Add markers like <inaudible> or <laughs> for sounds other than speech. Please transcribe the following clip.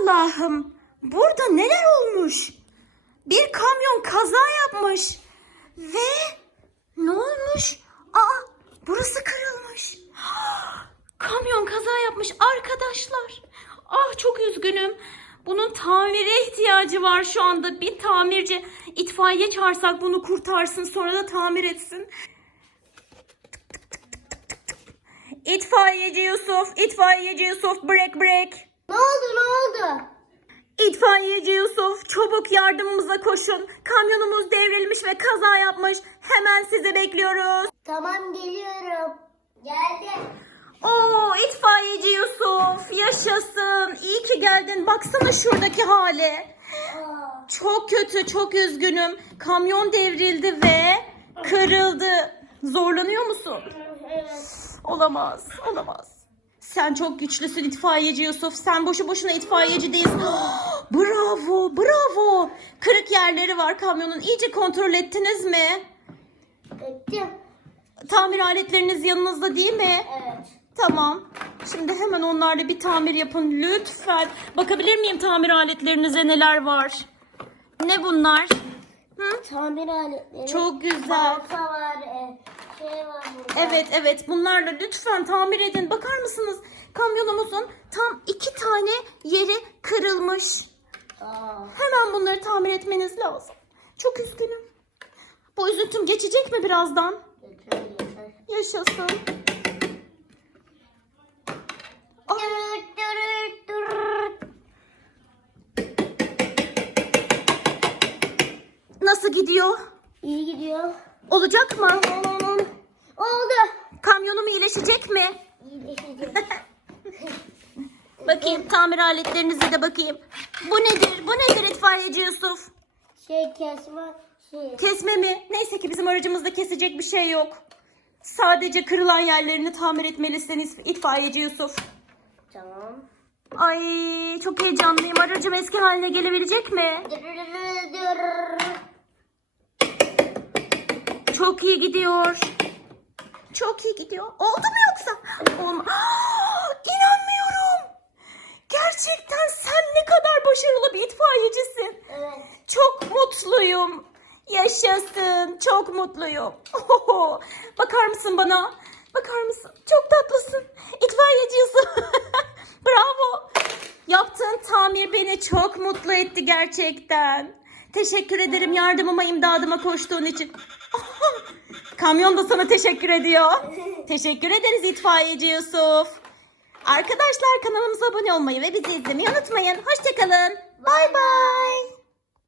Allah'ım. Burada neler olmuş? Bir kamyon kaza yapmış. Ve ne olmuş? Aa burası kırılmış. <gasps> Kamyon kaza yapmış arkadaşlar. Ah çok üzgünüm. Bunun tamire ihtiyacı var şu anda. Bir tamirci itfaiye çağırsak bunu kurtarsın sonra da tamir etsin. İtfaiyeci Yusuf, itfaiyeci Yusuf break break. Ne oldu ne oldu? İtfaiyeci Yusuf çabuk yardımımıza koşun. Kamyonumuz devrilmiş ve kaza yapmış. Hemen sizi bekliyoruz. Tamam geliyorum. Geldim. Oo itfaiyeci Yusuf yaşasın. İyi ki geldin. Baksana şuradaki hale. Aa, Çok kötü, çok üzgünüm. Kamyon devrildi ve kırıldı. Zorlanıyor musun? evet. Olamaz, olamaz. Sen çok güçlüsün itfaiyeci Yusuf. Sen boşu boşuna itfaiyeci değilsin. <gasps> bravo, bravo. Kırık yerleri var kamyonun. İyice kontrol ettiniz mi? Ettim. Tamir aletleriniz yanınızda değil mi? Evet. Tamam. Şimdi hemen onlarla bir tamir yapın lütfen. Bakabilir miyim tamir aletlerinize neler var? Ne bunlar? Hı? Tamir aletleri. Çok güzel. Balta var. E, şey var burada. Evet evet bunlarla lütfen tamir edin. Bakar mısınız? Kamyonumuzun tam iki tane yeri kırılmış. Aa, Hemen bunları tamir etmeniz lazım. Çok üzgünüm. Bu üzüntüm geçecek mi birazdan? yeter yeter. Yaşasın. Dırırt. nasıl gidiyor? İyi gidiyor. Olacak mı? Oldu. Kamyonum iyileşecek mi? İyileşecek. <laughs> Bakayım tamir aletlerinize de bakayım. Bu nedir? Bu nedir itfaiyeci Yusuf? şey kesme şey. Kesme mi? Neyse ki bizim aracımızda kesecek bir şey yok. Sadece kırılan yerlerini tamir etmelisiniz itfaiyeci Yusuf. Tamam. Ay çok heyecanlıyım. Aracım eski haline gelebilecek mi? Çok iyi gidiyor. Çok iyi gidiyor. Oldu mu yoksa? Olma. <gasps> İnanmıyorum. Gerçekten sen ne kadar başarılı bir itfaiyecisin. Evet. Çok mutluyum. Yaşasın. Çok mutluyum. Ohoho. Bakar mısın bana? Bakar mısın? Çok tatlısın. İtfaiyeci Yusuf. <laughs> Bravo. Yaptığın tamir beni çok mutlu etti gerçekten. Teşekkür ederim yardımıma imdadıma koştuğun için. Kamyon da sana teşekkür ediyor. <laughs> Teşekkür ederiz itfaiyeci Yusuf. Arkadaşlar kanalımıza abone olmayı ve bizi izlemeyi unutmayın. Hoşçakalın. Bay bay.